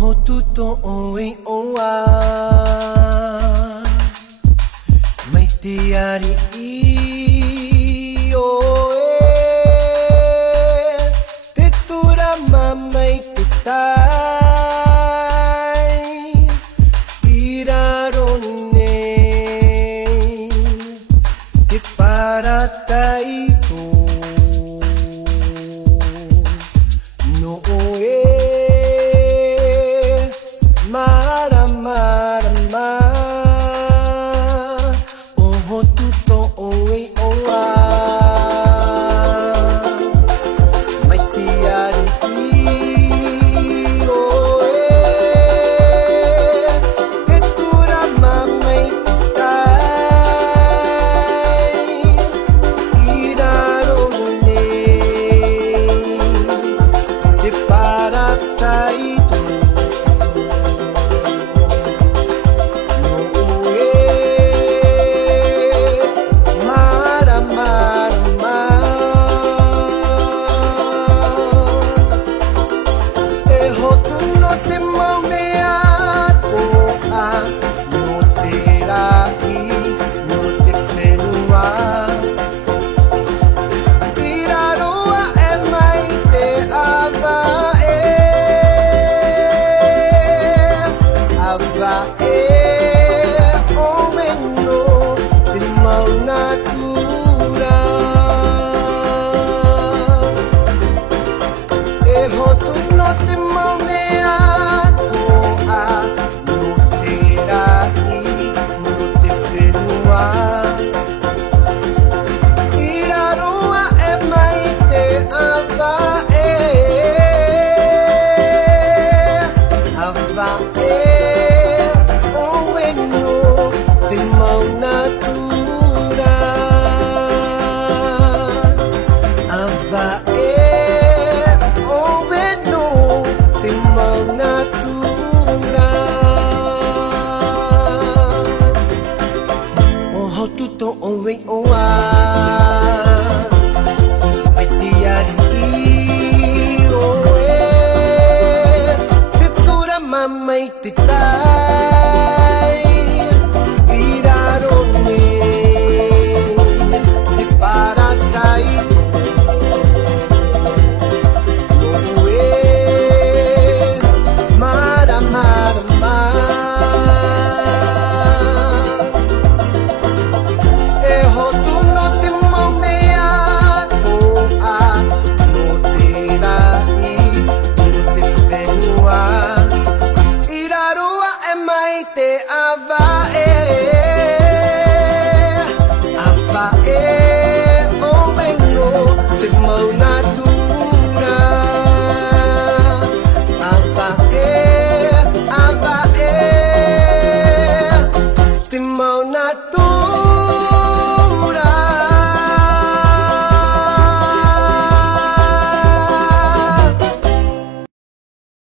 hotuto oi oa mai te ari I o te tura mamai te tai I raro nei te paratai tō no mara mara ma o hotuto oi oa mai te ari I o te tura mamai te tai I raro nei te paratai tō Mamãe te dá